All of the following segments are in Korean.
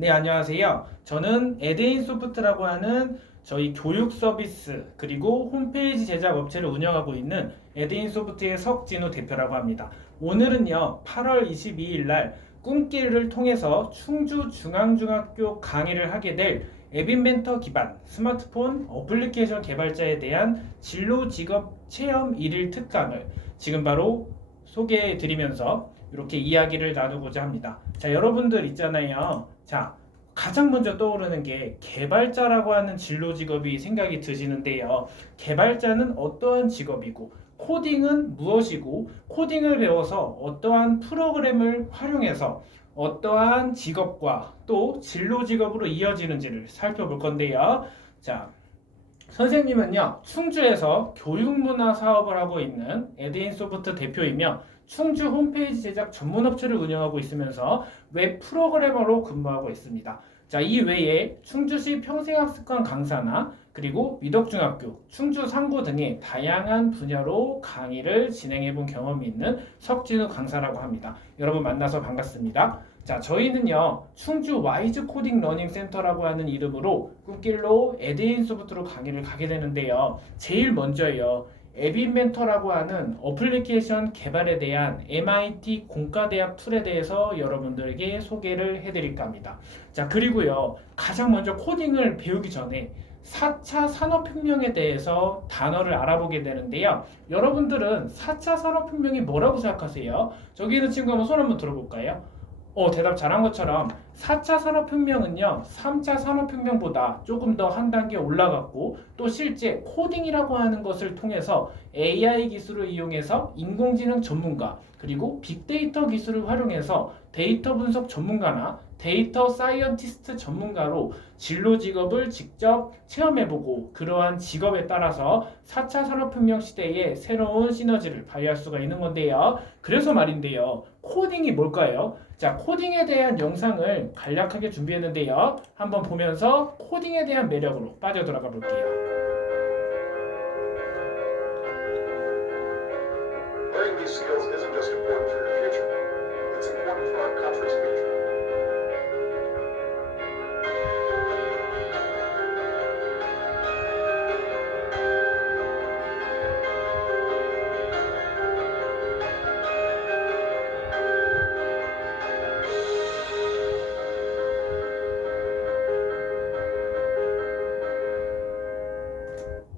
네, 안녕하세요. 저는 에드인소프트라고 하는 저희 교육 서비스 그리고 홈페이지 제작 업체를 운영하고 있는 에드인소프트의 석진우 대표라고 합니다. 오늘은요, 8월 22일 날 꿈길을 통해서 충주중앙중학교 강의를 하게 될 앱인벤터 기반 스마트폰 어플리케이션 개발자에 대한 진로 직업 체험 1일 특강을 지금 바로 소개해 드리면서 이렇게 이야기를 나누고자 합니다. 자, 여러분들 있잖아요. 자, 가장 먼저 떠오르는 게 개발자라고 하는 진로 직업이 생각이 드시는데요. 개발자는 어떠한 직업이고, 코딩은 무엇이고, 코딩을 배워서 어떠한 프로그램을 활용해서 어떠한 직업과 또 진로 직업으로 이어지는지를 살펴볼 건데요. 자, 선생님은요, 충주에서 교육문화 사업을 하고 있는 에드인소프트 대표이며 충주 홈페이지 제작 전문 업체를 운영하고 있으면서 웹 프로그래머로 근무하고 있습니다. 자, 이 외에 충주시 평생학습관 강사나 그리고 미덕중학교, 충주 상고 등의 다양한 분야로 강의를 진행해 본 경험이 있는 석진우 강사라고 합니다. 여러분 만나서 반갑습니다. 자, 저희는요, 충주 와이즈 코딩 러닝 센터라고 하는 이름으로 꿈길로 에드인 소프트로 강의를 가게 되는데요. 제일 먼저요, 앱인벤터라고 하는 어플리케이션 개발에 대한 MIT 공과대학 툴에 대해서 여러분들에게 소개를 해드릴까 합니다. 자, 그리고요, 가장 먼저 코딩을 배우기 전에 4차 산업혁명에 대해서 단어를 알아보게 되는데요. 여러분들은 4차 산업혁명이 뭐라고 생각하세요? 저기 있는 친구 한번 손 한번 들어볼까요? 대답 잘한 것처럼 4차 산업혁명은요, 3차 산업혁명보다 조금 더 한 단계 올라갔고, 또 실제 코딩이라고 하는 것을 통해서 AI 기술을 이용해서 인공지능 전문가, 그리고 빅데이터 기술을 활용해서 데이터 분석 전문가나 데이터 사이언티스트 전문가로 진로 직업을 직접 체험해보고 그러한 직업에 따라서 4차 산업혁명 시대에 새로운 시너지를 발휘할 수가 있는 건데요. 그래서 말인데요. 코딩이 뭘까요? 자, 코딩에 대한 영상을 간략하게 준비했는데요. 한번 보면서 코딩에 대한 매력으로 빠져들어가 볼게요. Learning these skills isn't just important for your future, it's important for our country's future.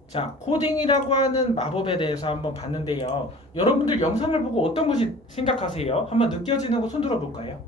자, 코딩이라고 하는 마법에 대해서 한번 봤는데요. 여러분들 영상을 보고 어떤 것이 생각하세요? 한번 느껴지는 거 손 들어볼까요?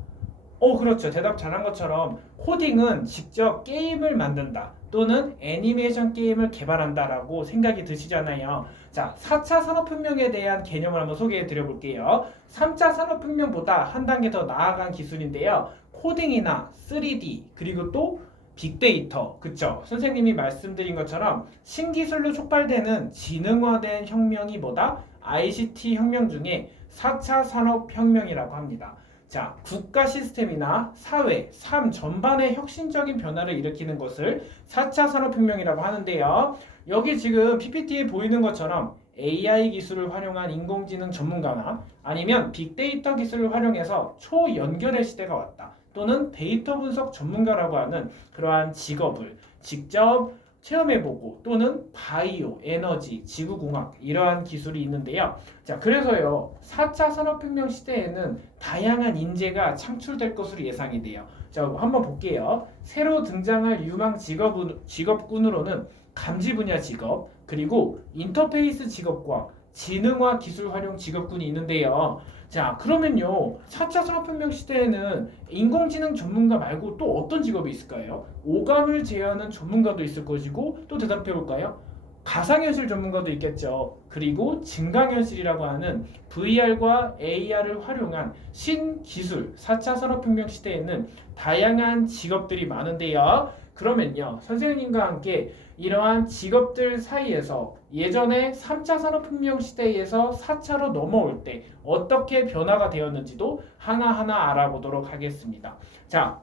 그렇죠. 대답 잘한 것처럼 코딩은 직접 게임을 만든다 또는 애니메이션 게임을 개발한다라고 생각이 드시잖아요. 자, 4차 산업혁명에 대한 개념을 한번 소개해 드려 볼게요. 3차 산업혁명보다 한 단계 더 나아간 기술인데요. 코딩이나 3D 그리고 또 빅데이터, 그쵸? 선생님이 말씀드린 것처럼 신기술로 촉발되는 지능화된 혁명이 뭐다? ICT 혁명 중에 4차 산업혁명이라고 합니다. 자, 국가 시스템이나 사회, 삶 전반의 혁신적인 변화를 일으키는 것을 4차 산업혁명이라고 하는데요. 여기 지금 PPT에 보이는 것처럼 AI 기술을 활용한 인공지능 전문가나 아니면 빅데이터 기술을 활용해서 초연결의 시대가 왔다. 또는 데이터 분석 전문가라고 하는 그러한 직업을 직접 체험해보고 또는 바이오, 에너지, 지구공학 이러한 기술이 있는데요. 자, 그래서요. 4차 산업혁명 시대에는 다양한 인재가 창출될 것으로 예상이 돼요. 자, 한번 볼게요. 새로 등장할 유망 직업군으로는 감지 분야 직업, 그리고 인터페이스 직업과 지능화 기술 활용 직업군이 있는데요. 자, 그러면요. 4차 산업혁명 시대에는 인공지능 전문가 말고 또 어떤 직업이 있을까요? 오감을 제어하는 전문가도 있을 것이고 또 대답해 볼까요? 가상현실 전문가도 있겠죠. 그리고 증강현실이라고 하는 VR과 AR을 활용한 신기술 4차 산업혁명 시대에는 다양한 직업들이 많은데요. 그러면요. 선생님과 함께 이러한 직업들 사이에서 예전에 3차 산업혁명 시대에서 4차로 넘어올 때 어떻게 변화가 되었는지도 하나하나 알아보도록 하겠습니다. 자,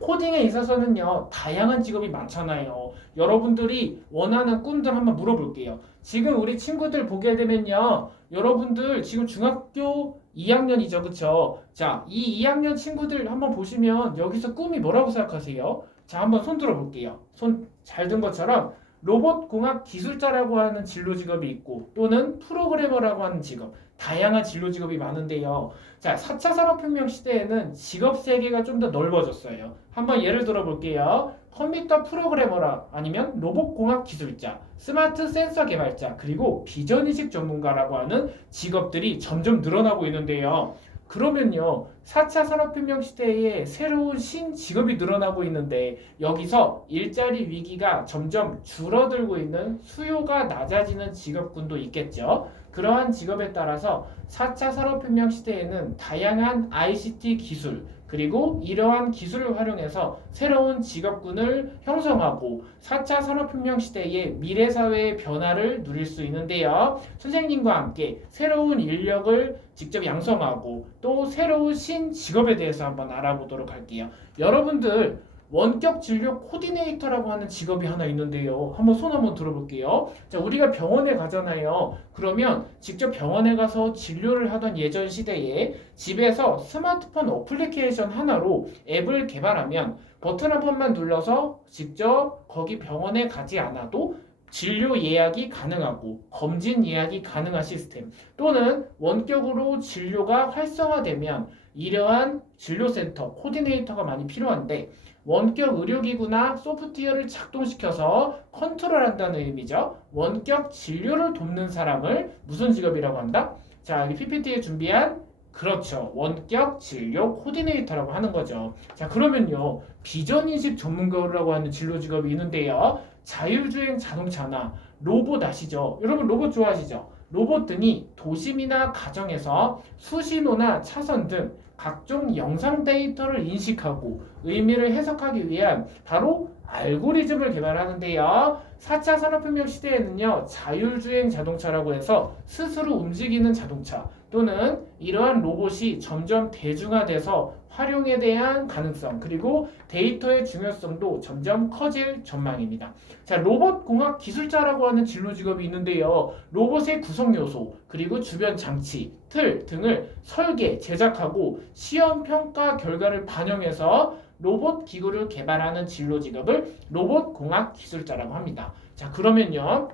코딩에 있어서는요, 다양한 직업이 많잖아요. 여러분들이 원하는 꿈들 한번 물어볼게요. 지금 우리 친구들 보게 되면요. 여러분들 지금 중학교 2학년이죠. 그쵸? 자, 이 2학년 친구들 한번 보시면 여기서 꿈이 뭐라고 생각하세요? 자, 한번 손 들어볼게요. 손 잘 든 것처럼 로봇공학 기술자라고 하는 진로 직업이 있고 또는 프로그래머라고 하는 직업, 다양한 진로 직업이 많은데요. 자, 4차 산업혁명 시대에는 직업 세계가 좀 더 넓어졌어요. 한번 예를 들어 볼게요. 컴퓨터 프로그래머라 아니면 로봇공학 기술자, 스마트 센서 개발자, 그리고 비전인식 전문가라고 하는 직업들이 점점 늘어나고 있는데요. 그러면요, 4차 산업혁명 시대에 새로운 신직업이 늘어나고 있는데 여기서 일자리 위기가 점점 줄어들고 있는 수요가 낮아지는 직업군도 있겠죠. 그러한 직업에 따라서 4차 산업혁명 시대에는 다양한 ICT 기술 그리고 이러한 기술을 활용해서 새로운 직업군을 형성하고 4차 산업혁명 시대의 미래사회의 변화를 누릴 수 있는데요. 선생님과 함께 새로운 인력을 직접 양성하고 또 새로운 신직업에 대해서 한번 알아보도록 할게요. 여러분들 원격 진료 코디네이터라고 하는 직업이 하나 있는데요. 한번 손 한번 들어볼게요. 자, 우리가 병원에 가잖아요. 그러면 직접 병원에 가서 진료를 하던 예전 시대에 집에서 스마트폰 어플리케이션 하나로 앱을 개발하면 버튼 한 번만 눌러서 직접 거기 병원에 가지 않아도 진료 예약이 가능하고 검진 예약이 가능한 시스템 또는 원격으로 진료가 활성화되면 이러한 진료센터 코디네이터가 많이 필요한데 원격 의료기구나 소프트웨어를 작동시켜서 컨트롤한다는 의미죠. 원격 진료를 돕는 사람을 무슨 직업이라고 한다? 자, 여기 PPT에 준비한 그렇죠. 원격 진료 코디네이터라고 하는 거죠. 자, 그러면요. 비전인식 전문가라고 하는 진로 직업이 있는데요. 자율주행 자동차나 로봇 아시죠? 여러분 로봇 좋아하시죠? 로봇 등이 도심이나 가정에서 수신호나 차선 등 각종 영상 데이터를 인식하고 의미를 해석하기 위한 바로 알고리즘을 개발하는데요. 4차 산업혁명 시대에는요. 자율주행 자동차라고 해서 스스로 움직이는 자동차 또는 이러한 로봇이 점점 대중화돼서 활용에 대한 가능성 그리고 데이터의 중요성도 점점 커질 전망입니다. 자, 로봇공학 기술자라고 하는 진로 직업이 있는데요. 로봇의 구성 요소 그리고 주변 장치, 틀 등을 설계, 제작하고 시험 평가 결과를 반영해서 로봇 기구를 개발하는 진로 직업을 로봇공학 기술자라고 합니다. 자, 그러면요.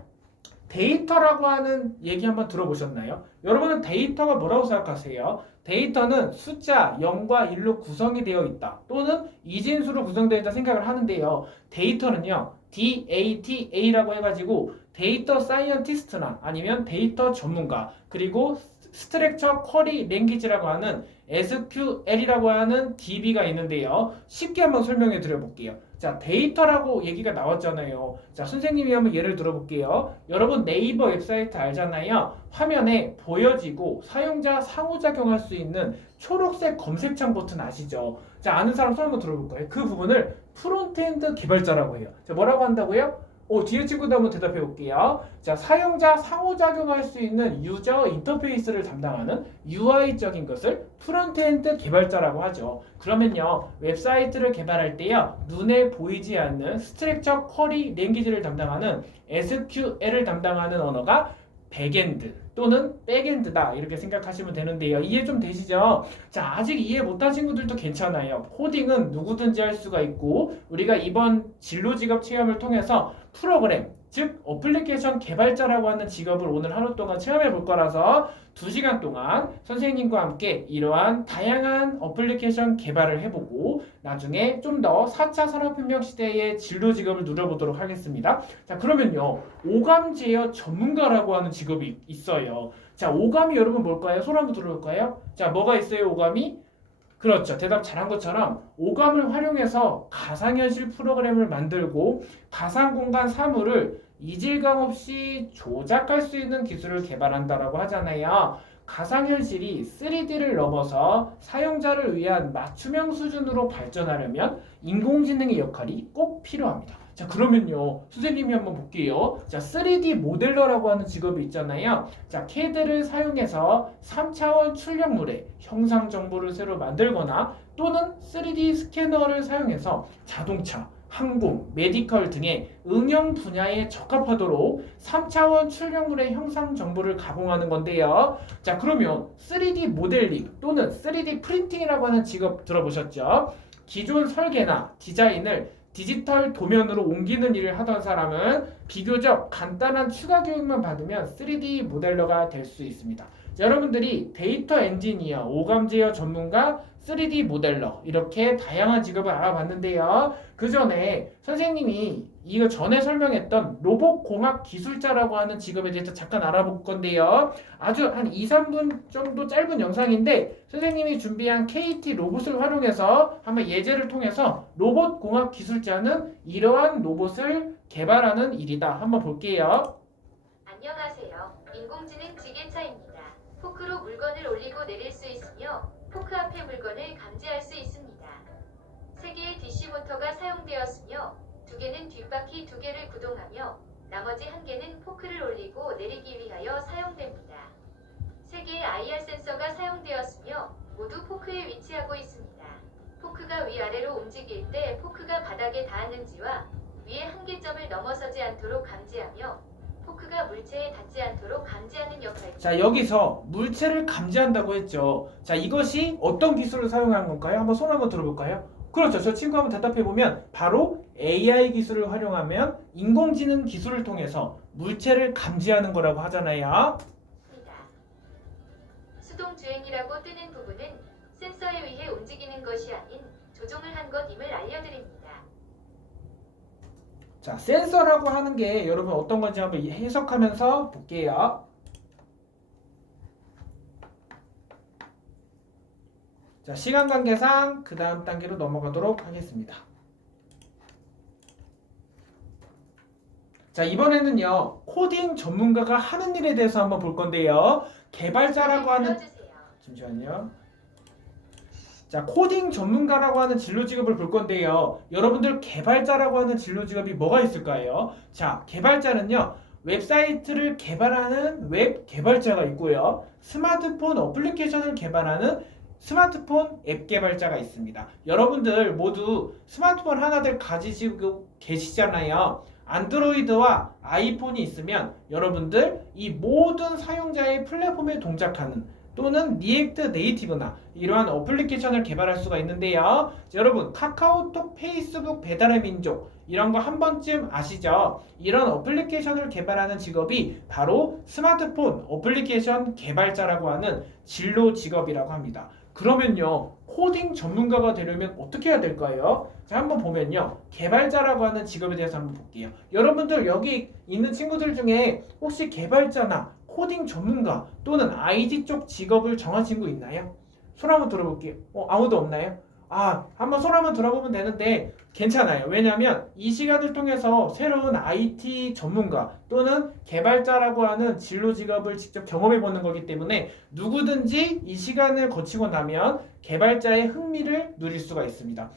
데이터라고 하는 얘기 한번 들어보셨나요? 여러분은 데이터가 뭐라고 생각하세요? 데이터는 숫자 0과 1로 구성이 되어 있다. 또는 이진수로 구성되어 있다 생각을 하는데요. 데이터는요. DATA라고 해가지고 데이터 사이언티스트나 아니면 데이터 전문가 그리고 스트럭처 쿼리 랭귀지라고 하는 SQL이라고 하는 DB가 있는데요. 쉽게 한번 설명해 드려 볼게요. 자, 데이터라고 얘기가 나왔잖아요. 자, 선생님이 한번 예를 들어볼게요. 여러분 네이버 웹사이트 알잖아요. 화면에 보여지고 사용자 상호작용할 수 있는 초록색 검색창 버튼 아시죠? 자, 아는 사람 손 한번 들어볼 거예요. 그 부분을 프론트엔드 개발자라고 해요. 자, 뭐라고 한다고요? 뒤에 친구도 한번 대답해 볼게요. 자, 사용자 상호작용할 수 있는 유저 인터페이스를 담당하는 UI적인 것을 프론트엔드 개발자라고 하죠. 그러면요, 웹사이트를 개발할 때요, 눈에 보이지 않는 스트럭처 쿼리 랭귀지를 담당하는 SQL을 담당하는 언어가 백엔드 또는 백엔드다 이렇게 생각하시면 되는데요. 이해 좀 되시죠? 자, 아직 이해 못한 친구들도 괜찮아요. 코딩은 누구든지 할 수가 있고 우리가 이번 진로 직업 체험을 통해서 프로그램 즉 어플리케이션 개발자라고 하는 직업을 오늘 하루 동안 체험해 볼 거라서 2시간 동안 선생님과 함께 이러한 다양한 어플리케이션 개발을 해보고 나중에 좀 더 4차 산업혁명 시대의 진로 직업을 누려보도록 하겠습니다. 자, 그러면요. 오감 제어 전문가라고 하는 직업이 있어요. 자, 오감이 여러분 뭘까요? 손 한번 들어볼까요? 자, 뭐가 있어요, 오감이? 그렇죠. 대답 잘한 것처럼 오감을 활용해서 가상현실 프로그램을 만들고 가상공간 사물을 이질감 없이 조작할 수 있는 기술을 개발한다라고 하잖아요. 가상현실이 3D를 넘어서 사용자를 위한 맞춤형 수준으로 발전하려면 인공지능의 역할이 꼭 필요합니다. 자, 그러면요. 선생님이 한번 볼게요. 자, 3D 모델러라고 하는 직업이 있잖아요. 자, CAD를 사용해서 3차원 출력물에 형상 정보를 새로 만들거나 또는 3D 스캐너를 사용해서 자동차, 항공, 메디컬 등의 응용 분야에 적합하도록 3차원 출력물의 형상 정보를 가공하는 건데요. 자, 그러면 3D 모델링 또는 3D 프린팅이라고 하는 직업 들어보셨죠? 기존 설계나 디자인을 디지털 도면으로 옮기는 일을 하던 사람은 비교적 간단한 추가 교육만 받으면 3D 모델러가 될 수 있습니다. 자, 여러분들이 데이터 엔지니어, 오감 제어 전문가, 3D 모델러 이렇게 다양한 직업을 알아봤는데요. 그 전에 선생님이 이거 전에 설명했던 로봇공학 기술자라고 하는 직업에 대해서 잠깐 알아볼 건데요. 아주 한 2, 3분 정도 짧은 영상인데 선생님이 준비한 KT 로봇을 활용해서 한번 예제를 통해서 로봇공학 기술자는 이러한 로봇을 개발하는 일이다. 한번 볼게요. 안녕하세요. 인공지능 지게차입니다. 포크로 물건을 올리고 내릴 수 있으며 포크 앞에 물건을 감지할 수 있습니다. 3개의 DC 모터가 사용되었으며 2개는 뒷바퀴 2개를 구동하며 나머지 1개는 포크를 올리고 내리기 위하여 사용됩니다. 3개의 IR 센서가 사용되었으며 모두 포크에 위치하고 있습니다. 포크가 위아래로 움직일 때 포크가 바닥에 닿았는지와 위에 한계점을 넘어서지 않도록 감지하며 포크가 물체에 닿지 않도록 감지하는 역할입니다. 자, 여기서 물체를 감지한다고 했죠. 자, 이것이 어떤 기술을 사용하는 건가요? 한번 손 한번 들어볼까요? 그렇죠. 저 친구 한번 대답해보면 바로 AI 기술을 활용하면 인공지능 기술을 통해서 물체를 감지하는 거라고 하잖아요. 수동주행이라고 뜨는 부분은 센서에 의해 움직이는 것이 아닌 조종을 한 것임을 알려드립니다. 자, 센서라고 하는 게 여러분 어떤 건지 한번 해석하면서 볼게요. 자, 시간 관계상 그 다음 단계로 넘어가도록 하겠습니다. 자, 이번에는요 코딩 전문가가 하는 일에 대해서 한번 볼 건데요. 개발자라고 하는 잠시만요. 자, 코딩 전문가라고 하는 진로 직업을 볼 건데요. 여러분들 개발자라고 하는 진로 직업이 뭐가 있을까요? 자, 개발자는요. 웹사이트를 개발하는 웹 개발자가 있고요. 스마트폰 어플리케이션을 개발하는 스마트폰 앱 개발자가 있습니다. 여러분들 모두 스마트폰 하나들 가지시고 계시잖아요. 안드로이드와 아이폰이 있으면 여러분들 이 모든 사용자의 플랫폼에 동작하는 또는 리액트 네이티브나 이러한 어플리케이션을 개발할 수가 있는데요. 자, 여러분 카카오톡, 페이스북, 배달의 민족 이런 거 한 번쯤 아시죠? 이런 어플리케이션을 개발하는 직업이 바로 스마트폰 어플리케이션 개발자라고 하는 진로 직업이라고 합니다. 그러면요 코딩 전문가가 되려면 어떻게 해야 될까요? 자, 한번 보면요 개발자라고 하는 직업에 대해서 한번 볼게요. 여러분들 여기 있는 친구들 중에 혹시 개발자나 코딩 전문가 또는 IT 쪽 직업을 정한 친구 있나요? 손 한번 들어볼게요. 아무도 없나요? 한번 손 한번 들어보면 되는데 괜찮아요. 왜냐하면 이 시간을 통해서 새로운 IT 전문가 또는 개발자라고 하는 진로 직업을 직접 경험해 보는 거기 때문에 누구든지 이 시간을 거치고 나면 개발자의 흥미를 누릴 수가 있습니다.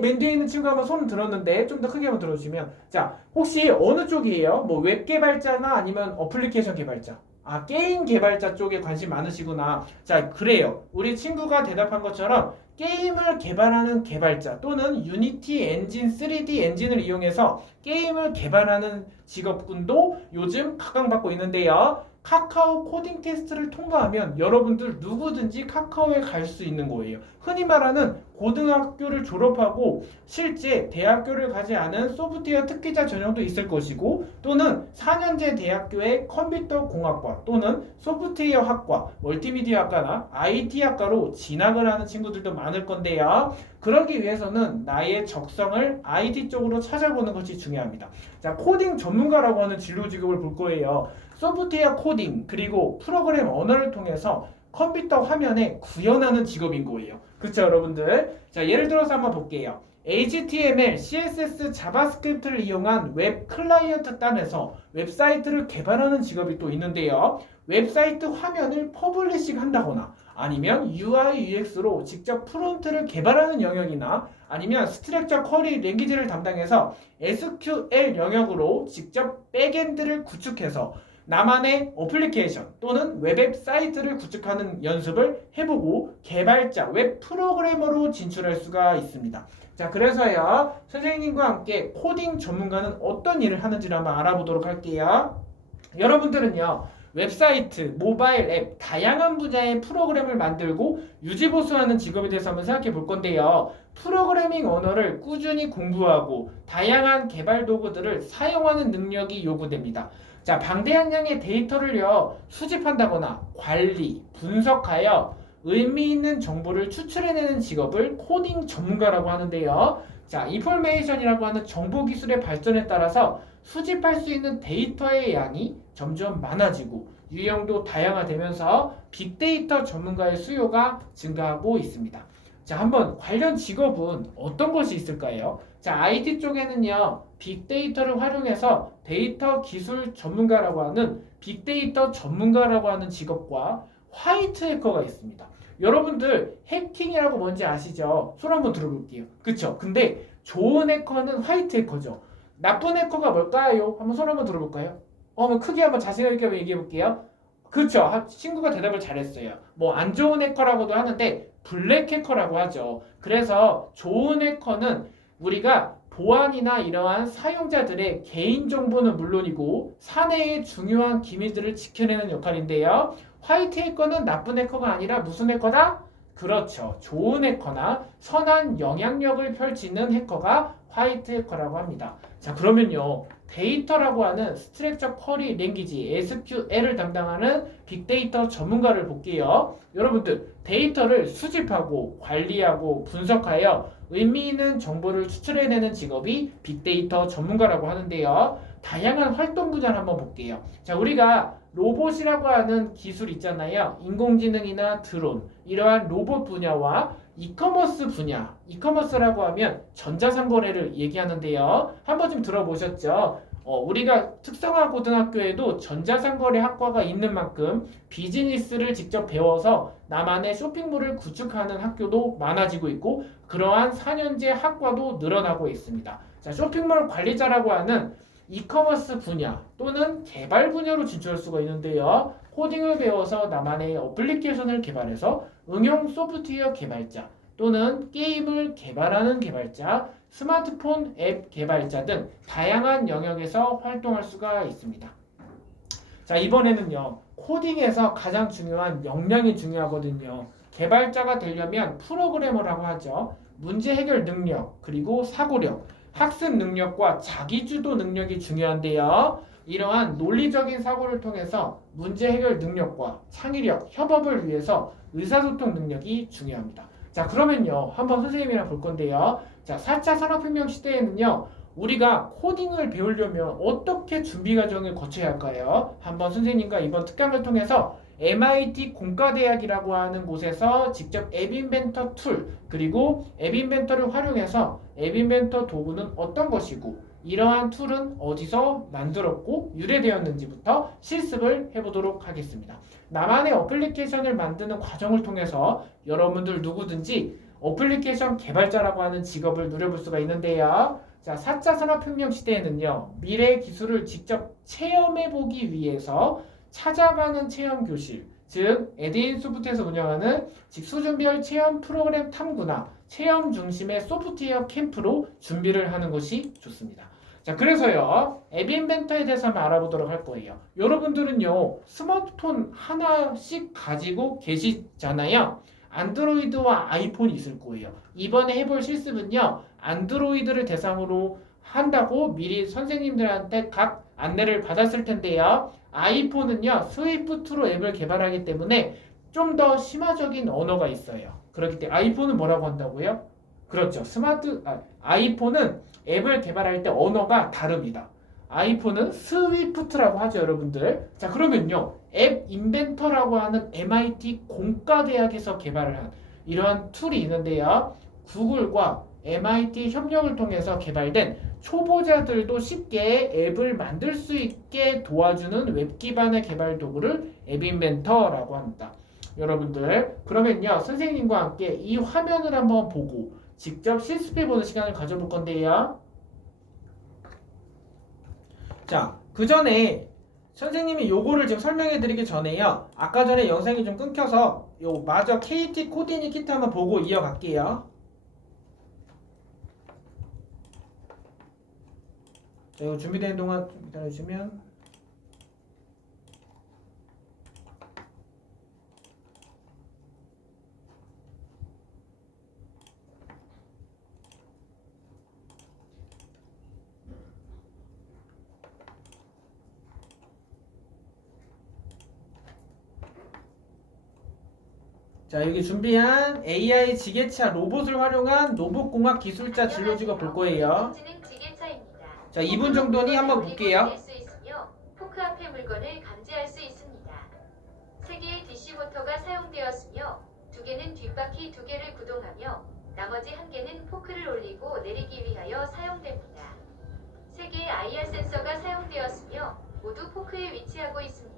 맨 뒤에 있는 친구 한번 손 들었는데 좀 더 크게 한번 들어주시면 자, 혹시 어느 쪽이에요? 뭐 웹 개발자나 아니면 어플리케이션 개발자? 게임 개발자 쪽에 관심 많으시구나. 자, 그래요. 우리 친구가 대답한 것처럼 게임을 개발하는 개발자 또는 유니티 엔진, 3D 엔진을 이용해서 게임을 개발하는 직업군도 요즘 각광받고 있는데요. 카카오 코딩 테스트를 통과하면 여러분들 누구든지 카카오에 갈 수 있는 거예요. 흔히 말하는 고등학교를 졸업하고 실제 대학교를 가지 않은 소프트웨어 특기자 전형도 있을 것이고 또는 4년제 대학교의 컴퓨터 공학과 또는 소프트웨어 학과, 멀티미디어 학과나 IT 학과로 진학을 하는 친구들도 많을 건데요. 그러기 위해서는 나의 적성을 IT 쪽으로 찾아보는 것이 중요합니다. 자, 코딩 전문가라고 하는 진로 직업을 볼 거예요. 소프트웨어 코딩 그리고 프로그램 언어를 통해서 컴퓨터 화면에 구현하는 직업인 거예요. 그렇죠, 여러분들? 자, 예를 들어서 한번 볼게요. HTML, CSS, 자바스크립트를 이용한 웹 클라이언트 단에서 웹사이트를 개발하는 직업이 또 있는데요. 웹사이트 화면을 퍼블리싱 한다거나 아니면 UI, UX로 직접 프론트를 개발하는 영역이나 아니면 스트럭처 쿼리 랭귀지를 담당해서 SQL 영역으로 직접 백엔드를 구축해서 나만의 어플리케이션 또는 웹사이트를 구축하는 연습을 해보고 개발자, 웹 프로그래머로 진출할 수가 있습니다. 자, 그래서요, 선생님과 함께 코딩 전문가는 어떤 일을 하는지를 한번 알아보도록 할게요. 여러분들은요, 웹사이트, 모바일 앱, 다양한 분야의 프로그램을 만들고 유지보수하는 직업에 대해서 한번 생각해 볼 건데요. 프로그래밍 언어를 꾸준히 공부하고 다양한 개발 도구들을 사용하는 능력이 요구됩니다. 자, 방대한 양의 데이터를요, 수집한다거나 관리, 분석하여 의미 있는 정보를 추출해내는 직업을 코딩 전문가라고 하는데요. 자, 인포메이션이라고 하는 정보 기술의 발전에 따라서 수집할 수 있는 데이터의 양이 점점 많아지고 유형도 다양화되면서 빅데이터 전문가의 수요가 증가하고 있습니다. 자, 한번 관련 직업은 어떤 것이 있을까요? 자, IT 쪽에는요, 빅데이터를 활용해서 데이터 기술 전문가라고 하는 빅데이터 전문가라고 하는 직업과 화이트 해커가 있습니다. 여러분들 해킹이라고 뭔지 아시죠? 손 한번 들어볼게요. 그쵸? 근데 좋은 해커는 화이트 해커죠. 나쁜 해커가 뭘까요? 한번 손 한번 들어볼까요? 한번 크게 한번 자세하게 한번 얘기해 볼게요. 그쵸? 친구가 대답을 잘했어요. 뭐 안 좋은 해커라고도 하는데 블랙 해커라고 하죠. 그래서 좋은 해커는 우리가 보안이나 이러한 사용자들의 개인정보는 물론이고 사내의 중요한 기밀들을 지켜내는 역할인데요. 화이트 해커는 나쁜 해커가 아니라 무슨 해커다? 그렇죠. 좋은 해커나 선한 영향력을 펼치는 해커가 화이트 해커라고 합니다. 자, 그러면요, 데이터라고 하는 스트럭처 쿼리 랭귀지 SQL을 담당하는 빅데이터 전문가를 볼게요. 여러분들, 데이터를 수집하고 관리하고 분석하여 의미 있는 정보를 추출해내는 직업이 빅데이터 전문가라고 하는데요. 다양한 활동 분야를 한번 볼게요. 자, 우리가 로봇이라고 하는 기술 있잖아요. 인공지능이나 드론, 이러한 로봇 분야와 이커머스 분야, 이커머스라고 하면 전자상거래를 얘기하는데요. 한번 좀 들어보셨죠? 우리가 특성화 고등학교에도 전자상거래 학과가 있는 만큼 비즈니스를 직접 배워서 나만의 쇼핑몰을 구축하는 학교도 많아지고 있고 그러한 4년제 학과도 늘어나고 있습니다. 자, 쇼핑몰 관리자라고 하는 이커머스 분야 또는 개발 분야로 진출할 수가 있는데요. 코딩을 배워서 나만의 어플리케이션을 개발해서 응용 소프트웨어 개발자 또는 게임을 개발하는 개발자, 스마트폰 앱 개발자 등 다양한 영역에서 활동할 수가 있습니다. 자, 이번에는요, 코딩에서 가장 중요한 역량이 중요하거든요. 개발자가 되려면 프로그래머라고 하죠. 문제 해결 능력, 그리고 사고력, 학습 능력과 자기주도 능력이 중요한데요. 이러한 논리적인 사고를 통해서 문제 해결 능력과 창의력, 협업을 위해서 의사소통 능력이 중요합니다. 자, 그러면요, 한번 선생님이랑 볼 건데요. 자, 4차 산업혁명 시대에는요, 우리가 코딩을 배우려면 어떻게 준비 과정을 거쳐야 할까요? 한번 선생님과 이번 특강을 통해서 MIT 공과대학이라고 하는 곳에서 직접 앱 인벤터 툴 그리고 앱 인벤터를 활용해서 앱 인벤터 도구는 어떤 것이고 이러한 툴은 어디서 만들었고 유래되었는지부터 실습을 해보도록 하겠습니다. 나만의 어플리케이션을 만드는 과정을 통해서 여러분들 누구든지 어플리케이션 개발자라고 하는 직업을 누려볼 수가 있는데요. 자, 4차 산업혁명 시대에는요, 미래 기술을 직접 체험해보기 위해서 찾아가는 체험 교실, 즉 에드인소프트에서 운영하는 수준별 체험 프로그램 탐구나 체험 중심의 소프트웨어 캠프로 준비를 하는 것이 좋습니다. 자, 그래서요, 앱 인벤터에 대해서 한번 알아보도록 할 거예요. 여러분들은요, 스마트폰 하나씩 가지고 계시잖아요. 안드로이드와 아이폰이 있을 거예요. 이번에 해볼 실습은요, 안드로이드를 대상으로 한다고 미리 선생님들한테 각 안내를 받았을 텐데요. 아이폰은요, 스위프트로 앱을 개발하기 때문에 좀 더 심화적인 언어가 있어요. 그렇기 때문에 아이폰은 뭐라고 한다고요? 그렇죠. 아이폰은 앱을 개발할 때 언어가 다릅니다. 아이폰은 스위프트라고 하죠, 여러분들. 자, 그러면요, 앱 인벤터라고 하는 MIT 공과대학에서 개발을 한 이러한 툴이 있는데요. 구글과 MIT 협력을 통해서 개발된 초보자들도 쉽게 앱을 만들 수 있게 도와주는 웹 기반의 개발 도구를 앱 인벤터라고 합니다. 여러분들, 그러면요, 선생님과 함께 이 화면을 한번 보고 직접 실습해보는 시간을 가져볼 건데요. 자, 그 전에 선생님이 요거를 지금 설명해 드리기 전에요. 아까 전에 영상이 좀 끊겨서 요 마저 KT 코디니 키트 한번 보고 이어갈게요. 자, 이거 준비되는 동안 좀 기다려주시면. 자, 여기 준비한 AI 지게차 로봇을 활용한 로봇공학 기술자 진로직업 볼 거예요. 인공지능 지게차입니다. 자, 2분 정도니 한번 볼게요. 내릴 수 있으며 포크 앞의 물건을 감지할 수 있습니다. 3개의 DC 모터가 사용되었으며 2개는 뒷바퀴 2개를 구동하며 나머지 1개는 포크를 올리고 내리기 위하여 사용됩니다. 3개의 IR 센서가 사용되었으며 모두 포크에 위치하고 있습니다.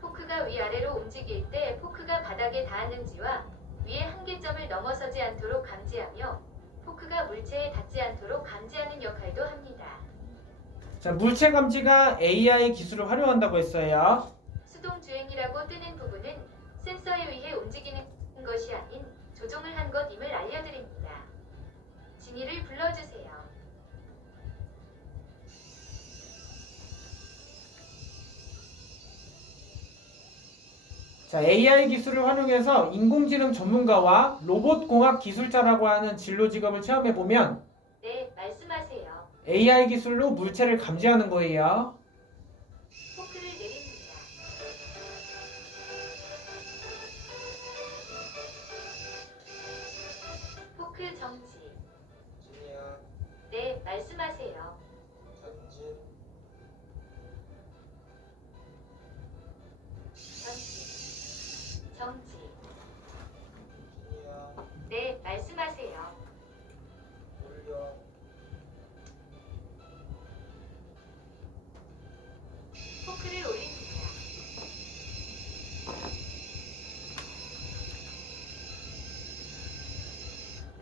포크가 위아래로 움직일 때 포크가 바닥에 닿았는지와 위에 한계점을 넘어서지 않도록 감지하며 포크가 물체에 닿지 않도록 감지하는 역할도 합니다. 자, 물체 감지가 AI 기술을 활용한다고 했어요. 수동 주행이라고 뜨는 부분은 센서에 의해 움직이는 것이 아닌 조종을 한 것임을 알려드립니다. 진이를 불러주세요. 자, AI 기술을 활용해서 인공지능 전문가와 로봇공학 기술자라고 하는 진로 직업을 체험해 보면 네, 말씀하세요. AI 기술로 물체를 감지하는 거예요. 포크를 내립니다. 포크 정지. 진이야, 네, 말씀하세요. 전진, 정지. 정지. 진이야, 네, 말씀하세요. 올려, 포크를 올립니다.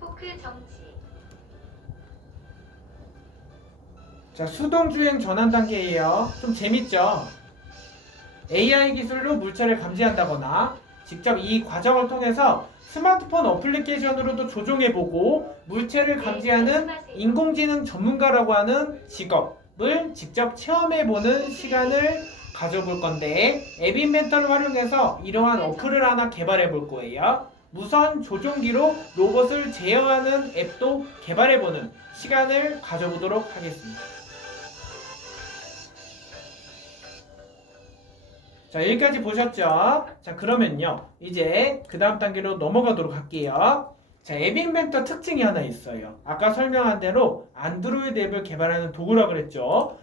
포크 정지. 자, 수동주행 전환 단계예요. 좀 재밌죠? AI 기술로 물체를 감지한다거나 직접 이 과정을 통해서 스마트폰 어플리케이션으로도 조종해보고 물체를 감지하는 인공지능 전문가라고 하는 직업을 직접 체험해보는 시간을 가져볼 건데 앱 인벤터를 활용해서 이러한 어플을 하나 개발해볼 거예요. 무선 조종기로 로봇을 제어하는 앱도 개발해보는 시간을 가져보도록 하겠습니다. 자, 여기까지 보셨죠? 자, 그러면요 이제 그 다음 단계로 넘어가도록 할게요. 자, 앱 인벤터 특징이 하나 있어요. 아까 설명한 대로 안드로이드 앱을 개발하는 도구라 그랬죠.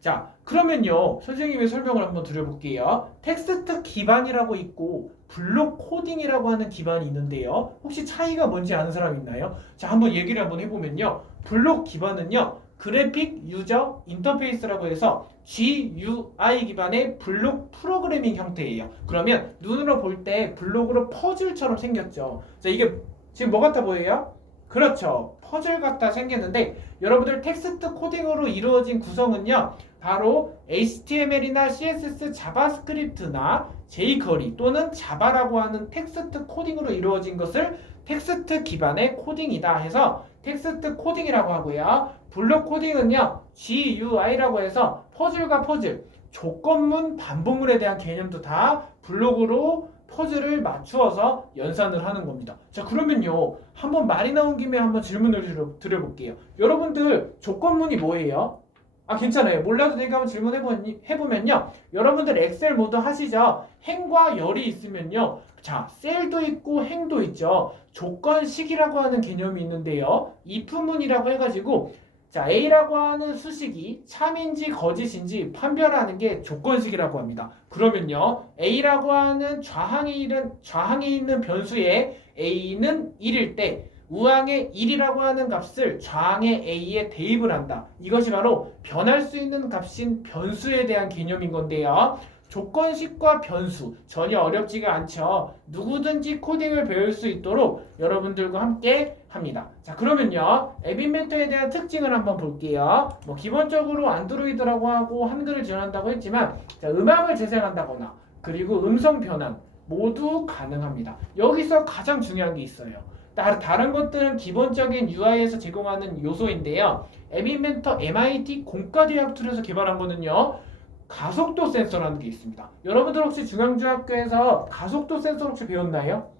자, 그러면요 선생님의 설명을 한번 드려볼게요. 텍스트 기반이라고 있고 블록 코딩이라고 하는 기반이 있는데요. 혹시 차이가 뭔지 아는 사람 있나요? 자, 한번 얘기를 한번 해보면요. 블록 기반은요 그래픽 유저 인터페이스라고 해서 GUI 기반의 블록 프로그래밍 형태예요. 그러면 눈으로 볼 때 블록으로 퍼즐처럼 생겼죠. 자, 이게 지금 뭐 같아 보여요? 그렇죠. 퍼즐 같다 생겼는데 여러분들 텍스트 코딩으로 이루어진 구성은요. 바로 HTML이나 CSS, 자바스크립트나 jQuery 또는 자바라고 하는 텍스트 코딩으로 이루어진 것을 텍스트 기반의 코딩이다 해서 텍스트 코딩이라고 하고요. 블록 코딩은요. GUI라고 해서 퍼즐과 퍼즐, 조건문, 반복문에 대한 개념도 다 블록으로 퍼즐을 맞추어서 연산을 하는 겁니다. 자, 그러면요. 한번 말이 나온 김에 한번 질문을 드려볼게요. 여러분들 조건문이 뭐예요? 아, 괜찮아요. 몰라도 되니까 한번 질문해보면요. 여러분들 엑셀 모두 하시죠? 행과 열이 있으면요. 자, 셀도 있고 행도 있죠. 조건식이라고 하는 개념이 있는데요. if문이라고 해가지고 자, A라고 하는 수식이 참인지 거짓인지 판별하는 게 조건식이라고 합니다. 그러면요. A라고 하는 좌항에 있는 변수에 A는 1일 때 우항에 1이라고 하는 값을 좌항의 A에 대입을 한다. 이것이 바로 변할 수 있는 값인 변수에 대한 개념인 건데요. 조건식과 변수 전혀 어렵지가 않죠. 누구든지 코딩을 배울 수 있도록 여러분들과 함께 합니다. 자, 그러면요, 앱 인벤터에 대한 특징을 한번 볼게요. 뭐 기본적으로 안드로이드라고 하고 한글을 지원한다고 했지만, 자, 음악을 재생한다거나 그리고 음성 변환 모두 가능합니다. 여기서 가장 중요한 게 있어요. 다른 것들은 기본적인 UI에서 제공하는 요소인데요. 앱 인벤터 MIT 공과대학 툴에서 개발한 거는요, 가속도 센서라는 게 있습니다. 여러분들 혹시 중앙중학교에서 가속도 센서 혹시 배웠나요?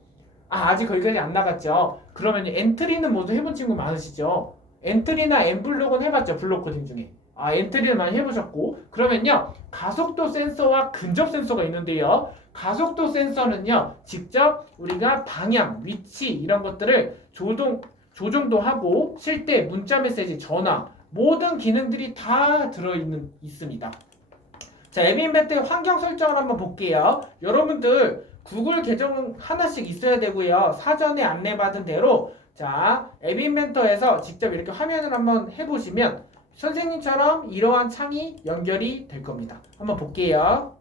아직 거기까지 안 나갔죠. 그러면 엔트리는 모두 해본 친구 많으시죠? 엔트리나 엠블록은 해봤죠, 블록 코딩 중에. 엔트리는 많이 해보셨고, 그러면요, 가속도 센서와 근접 센서가 있는데요. 가속도 센서는요, 직접 우리가 방향, 위치 이런 것들을 조정도 하고 쉴 때 문자 메시지, 전화 모든 기능들이 다 있습니다. 자, 앱 인벤터의 환경 설정을 한번 볼게요. 여러분들 구글 계정 하나씩 있어야 되고요. 사전에 안내받은 대로 자, 앱 인벤터에서 직접 이렇게 화면을 한번 해보시면 선생님처럼 이러한 창이 연결이 될 겁니다. 한번 볼게요.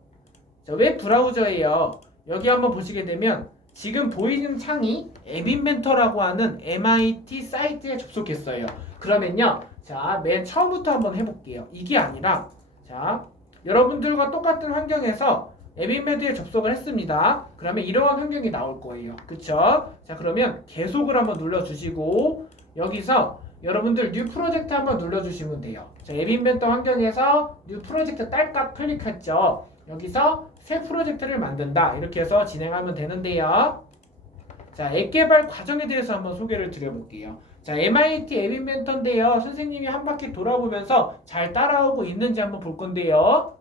자, 웹 브라우저예요. 여기 한번 보시게 되면 지금 보이는 창이 앱 인벤터라고 하는 MIT 사이트에 접속했어요. 그러면요, 자, 맨 처음부터 한번 해볼게요. 이게 아니라 자, 여러분들과 똑같은 환경에서 앱 인벤터에 접속을 했습니다. 그러면 이러한 환경이 나올 거예요. 그쵸? 자, 그러면 계속을 한번 눌러주시고 여기서 여러분들 뉴 프로젝트 한번 눌러주시면 돼요. 자, 앱 인벤터 환경에서 뉴 프로젝트 딸깍 클릭했죠. 여기서 새 프로젝트를 만든다. 이렇게 해서 진행하면 되는데요. 자, 앱 개발 과정에 대해서 한번 소개를 드려볼게요. 자, MIT 앱 인벤터인데요. 선생님이 한 바퀴 돌아보면서 잘 따라오고 있는지 한번 볼 건데요.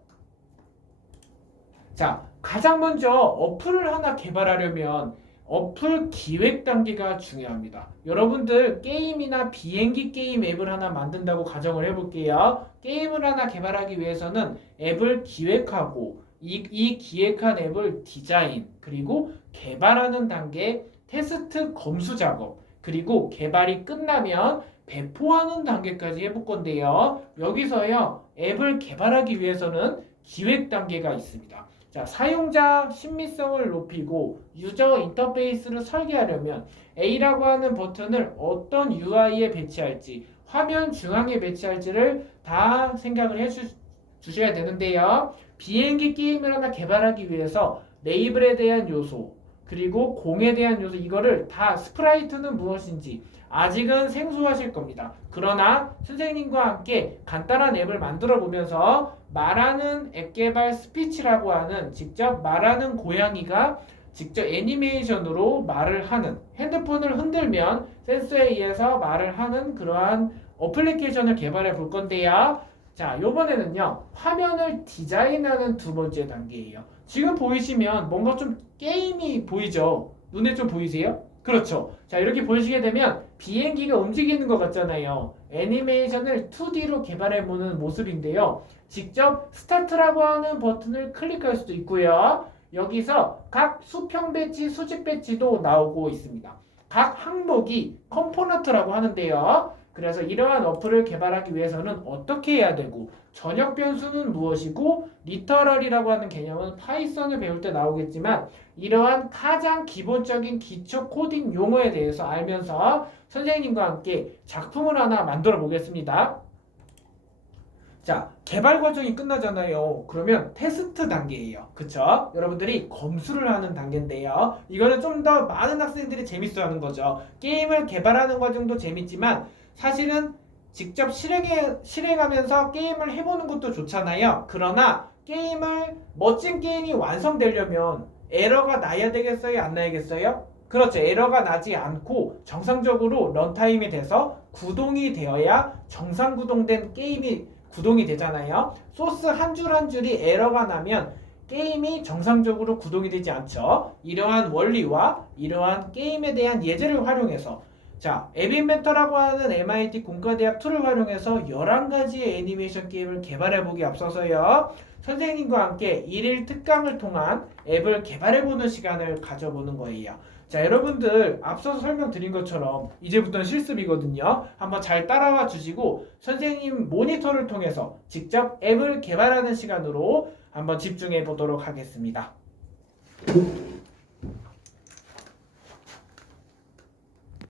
자, 가장 먼저 어플을 하나 개발하려면 어플 기획 단계가 중요합니다. 여러분들 게임이나 비행기 게임 앱을 하나 만든다고 가정을 해볼게요. 게임을 하나 개발하기 위해서는 앱을 기획하고 이 기획한 앱을 디자인 그리고 개발하는 단계 테스트 검수 작업 그리고 개발이 끝나면 배포하는 단계까지 해볼 건데요. 여기서요, 앱을 개발하기 위해서는 기획 단계가 있습니다. 자, 사용자 친밀성을 높이고 유저 인터페이스를 설계하려면 A라고 하는 버튼을 어떤 UI에 배치할지, 화면 중앙에 배치할지를 다 생각을 해주셔야 되는데요. 비행기 게임을 하나 개발하기 위해서 레이블에 대한 요소, 그리고 공에 대한 요소, 이거를 다 스프라이트는 무엇인지 아직은 생소하실 겁니다. 그러나 선생님과 함께 간단한 앱을 만들어 보면서 말하는 앱 개발 스피치라고 하는 직접 말하는 고양이가 직접 애니메이션으로 말을 하는, 핸드폰을 흔들면 센서에 의해서 말을 하는 그러한 어플리케이션을 개발해 볼 건데요. 자, 요번에는요, 화면을 디자인하는 두 번째 단계예요. 지금 보이시면 뭔가 좀 게임이 보이죠? 눈에 좀 보이세요? 그렇죠. 자, 이렇게 보시게 되면 비행기가 움직이는 것 같잖아요. 애니메이션을 2D로 개발해보는 모습인데요. 직접 스타트라고 하는 버튼을 클릭할 수도 있고요. 여기서 각 수평 배치, 수직 배치도 나오고 있습니다. 각 항목이 컴포넌트라고 하는데요. 그래서 이러한 어플을 개발하기 위해서는 어떻게 해야 되고, 전역 변수는 무엇이고, 리터럴이라고 하는 개념은 파이썬을 배울 때 나오겠지만, 이러한 가장 기본적인 기초 코딩 용어에 대해서 알면서 선생님과 함께 작품을 하나 만들어 보겠습니다. 자, 개발 과정이 끝나잖아요. 그러면 테스트 단계예요. 그쵸? 여러분들이 검수를 하는 단계인데요. 이거는 좀 더 많은 학생들이 재밌어 하는 거죠. 게임을 개발하는 과정도 재밌지만 사실은 직접 실행하면서 게임을 해보는 것도 좋잖아요. 그러나 멋진 게임이 완성되려면 에러가 나야 되겠어요? 안 나야겠어요? 그렇죠. 에러가 나지 않고 정상적으로 런타임이 돼서 구동이 되어야 정상 구동된 게임이 구동이 되잖아요. 소스 한 줄 한 줄이 에러가 나면 게임이 정상적으로 구동이 되지 않죠. 이러한 원리와 이러한 게임에 대한 예제를 활용해서 자, 앱 인벤터라고 하는 MIT 공과대학 툴을 활용해서 11가지의 애니메이션 게임을 개발해보기 앞서서요. 선생님과 함께 1일 특강을 통한 앱을 개발해보는 시간을 가져보는 거예요. 자, 여러분들 앞서서 설명드린 것처럼 이제부터는 실습이거든요. 한번 잘 따라와 주시고 선생님 모니터를 통해서 직접 앱을 개발하는 시간으로 한번 집중해 보도록 하겠습니다.